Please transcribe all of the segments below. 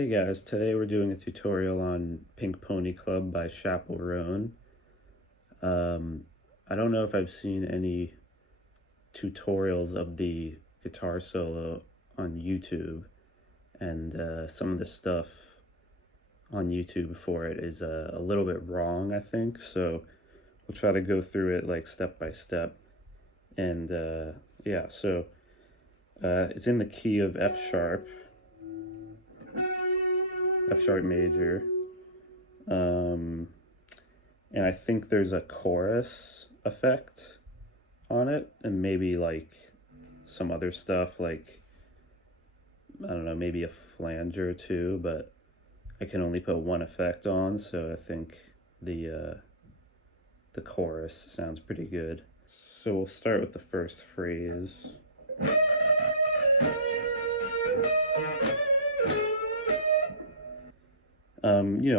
Hey guys, today we're doing a tutorial on Pink Pony Club by Chappell Roan. I don't know if I've seen any tutorials of the guitar solo on YouTube, and some of the stuff on YouTube for it is a little bit wrong, I think, so we'll try to go through it like step by step. And yeah, so it's in the key of F sharp major. And I think there's a chorus effect on it, and maybe like some other stuff, like, I don't know, maybe a flanger too, but I can only put one effect on, so I think the chorus sounds pretty good. So we'll start with the first phrase.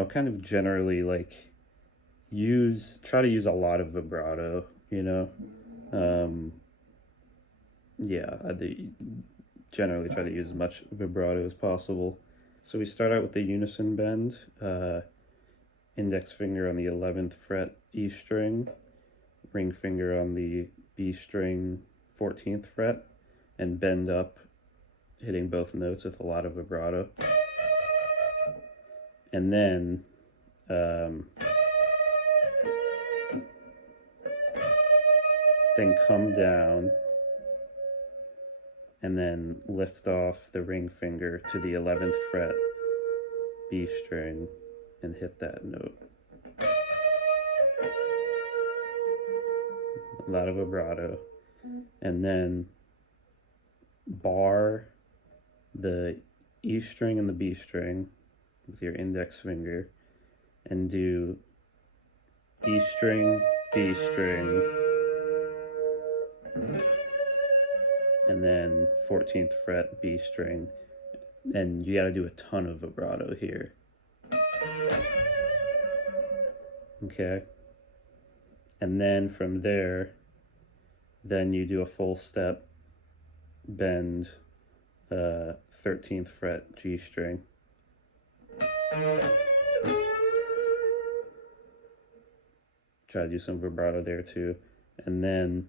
Kind of generally, like, try to use a lot of vibrato, yeah, I generally try to use as much vibrato as possible. So we start out with the unison bend, index finger on the 11th fret E string, ring finger on the B string 14th fret, and bend up, hitting both notes with a lot of vibrato. And then come down and then lift off the ring finger to the 11th fret B string and hit that note. A lot of vibrato. And then bar the E string and the B string with your index finger and do E string, B string, and then 14th fret B string, and you got to do a ton of vibrato here. Okay, and then from there, then you do a full step bend, 13th fret G string. Try to do some vibrato there too, and then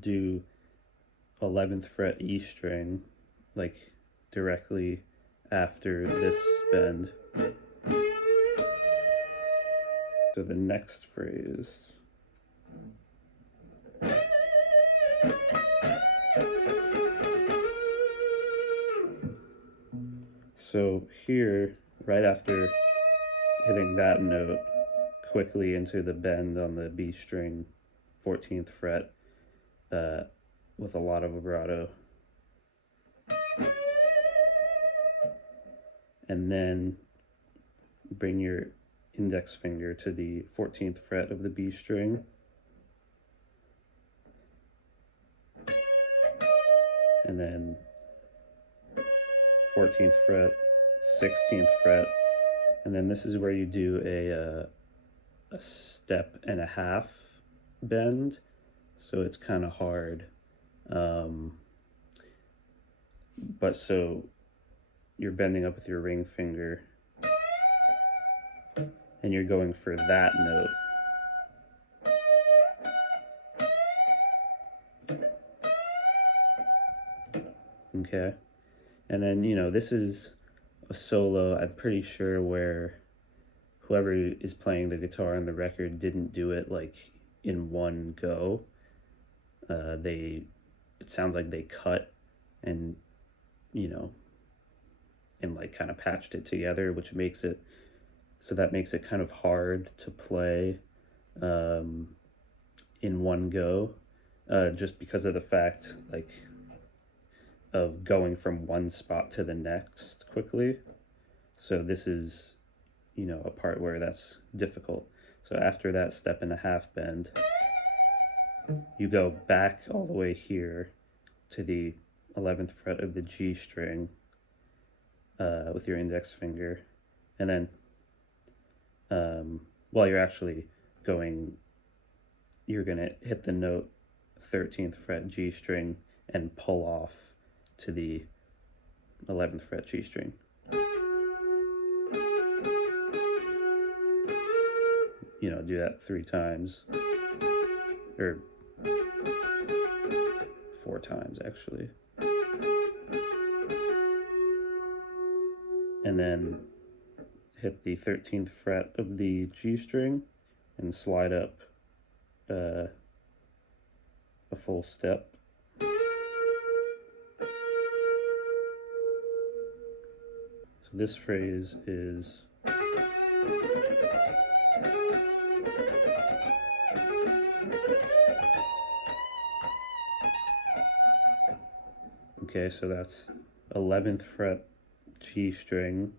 do 11th fret E string, like directly after this bend. So the next phrase. So here, right after hitting that note, quickly into the bend on the B string 14th fret, with a lot of vibrato. And then bring your index finger to the 14th fret of the B string. And then 14th fret, 16th fret. And then this is where you do a step and a half bend. So it's kind of hard. But so you're bending up with your ring finger and you're going for that note. Okay. And then, this is a solo, I'm pretty sure, where whoever is playing the guitar on the record didn't do it like in one go. It sounds like they cut and, and like kind of patched it together, which makes it kind of hard to play in one go, just because of the fact, like, of going from one spot to the next quickly. So this is, a part where that's difficult. So after that step and a half bend, you go back all the way here to the 11th fret of the G string, with your index finger, and then while you're actually going, you're gonna hit the note 13th fret G string and pull off to the 11th fret G string. You know, do that 3 times, or 4 times actually. And then hit the 13th fret of the G string and slide up a full step. So this phrase is okay, so that's 11th fret G string,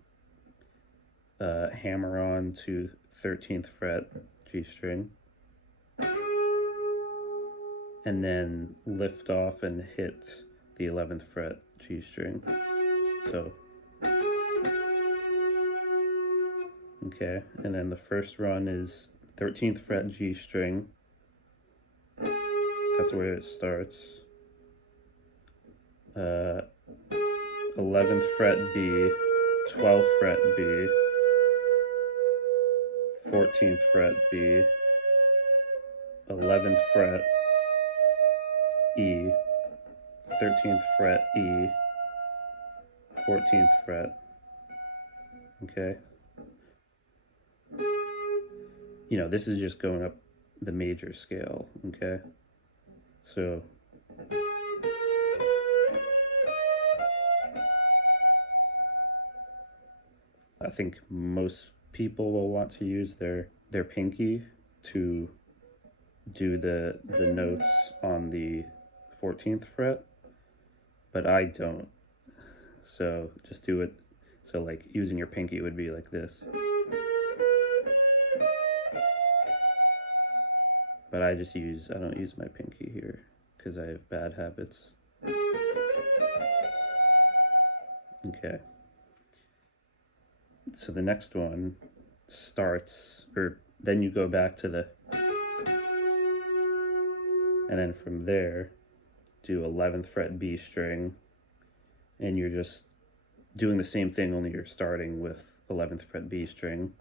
hammer on to 13th fret G string, and then lift off and hit the 11th fret G string. So, okay, and then the first run is 13th fret G string. That's where it starts. 11th fret B, 12th fret B, 14th fret B, 11th fret E, 13th fret E, 14th fret. Okay. You know, this is just going up the major scale, okay? So I think most people will want to use their pinky to do the notes on the 14th fret, but I don't. So just do it. So like using your pinky would be like this. But I don't use my pinky here because I have bad habits. Okay. So the next one starts, or then you go back to the, and then from there do 11th fret B string, and you're just doing the same thing, only you're starting with 11th fret B string.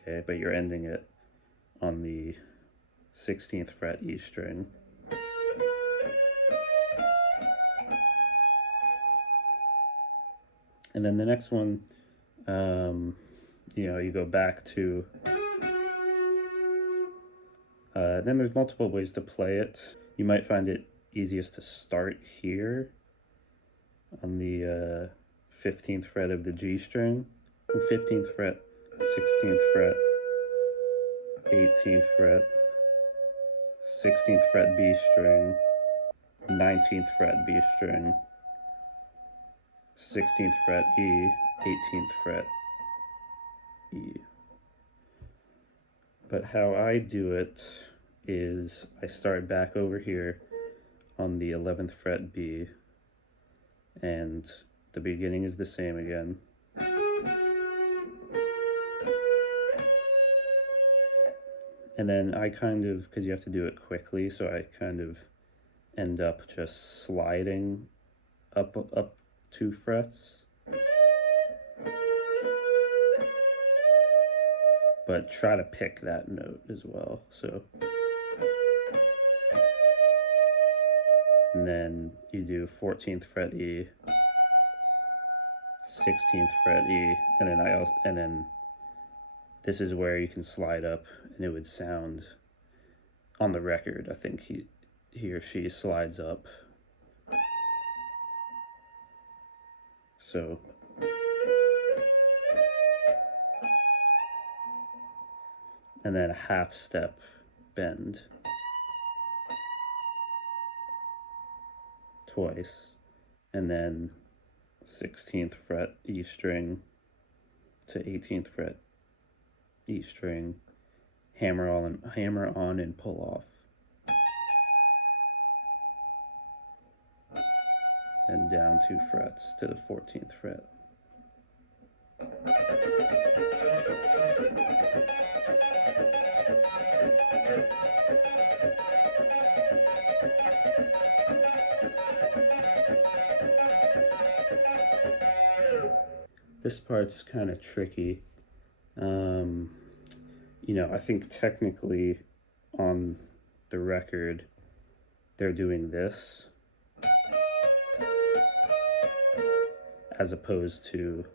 Okay, but you're ending it on the 16th fret E string. And then the next one, you know, you go back to, then there's multiple ways to play it. You might find it easiest to start here on the 15th fret of the G string, 15th fret, 16th fret, 18th fret, 16th fret B string, 19th fret B string, 16th fret E, 18th fret E. But how I do it is I start back over here on the 11th fret B, and the beginning is the same again. And then I kind of, because you have to do it quickly, so I kind of end up just sliding up 2 frets. But try to pick that note as well. So, and then you do 14th fret E, 16th fret E, and then this is where you can slide up, and it would sound on the record. I think he or she slides up. So. And then a half step bend twice, and then 16th fret E string to 18th fret E string, hammer on and pull off, and down 2 frets to the 14th fret. this part's kind of tricky. You know, I think technically on the record they're doing this as opposed to,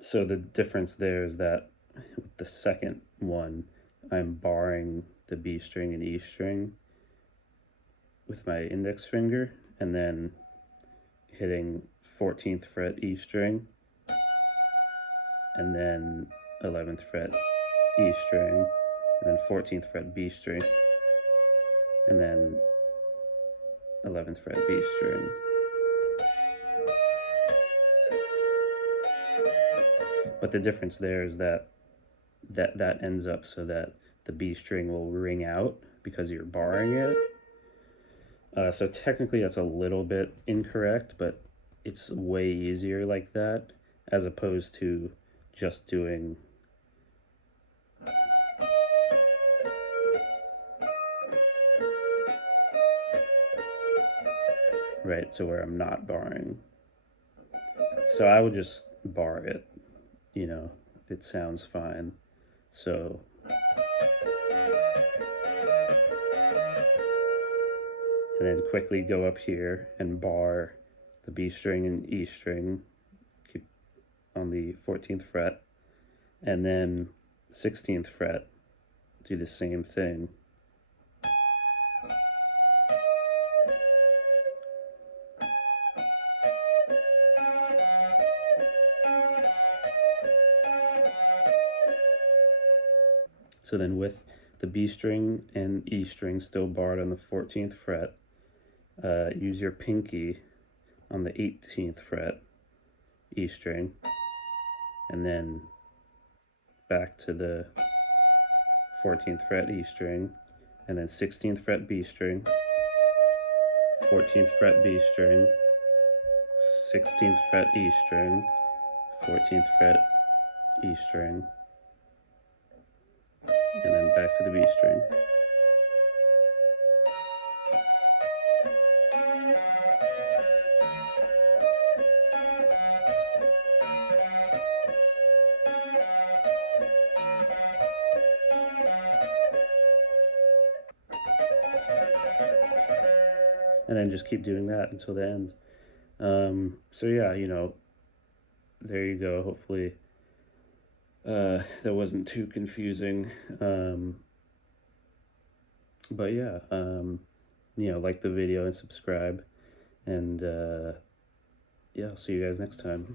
so the difference there is that with the second one I'm barring the B string and E string with my index finger and then hitting 14th fret E string and then 11th fret E string and then 14th fret B string and then 11th fret B string. But the difference there is that ends up so that the B string will ring out because you're barring it. So technically that's a little bit incorrect, but it's way easier like that as opposed to just doing right, so where I'm not barring. So I would just bar it, you know, it sounds fine. So and then quickly go up here and bar the B string and E string, keep on the 14th fret, and then 16th fret, do the same thing. So then with the B string and E string still barred on the 14th fret, use your pinky on the 18th fret E string, and then back to the 14th fret E string, and then 16th fret B string, 14th fret B string, 16th fret E string, 14th fret E string, and then back to the B string. And then just keep doing that until the end. So yeah, you know, there you go. Hopefully that wasn't too confusing. But yeah, you know, like the video and subscribe. And yeah, I'll see you guys next time.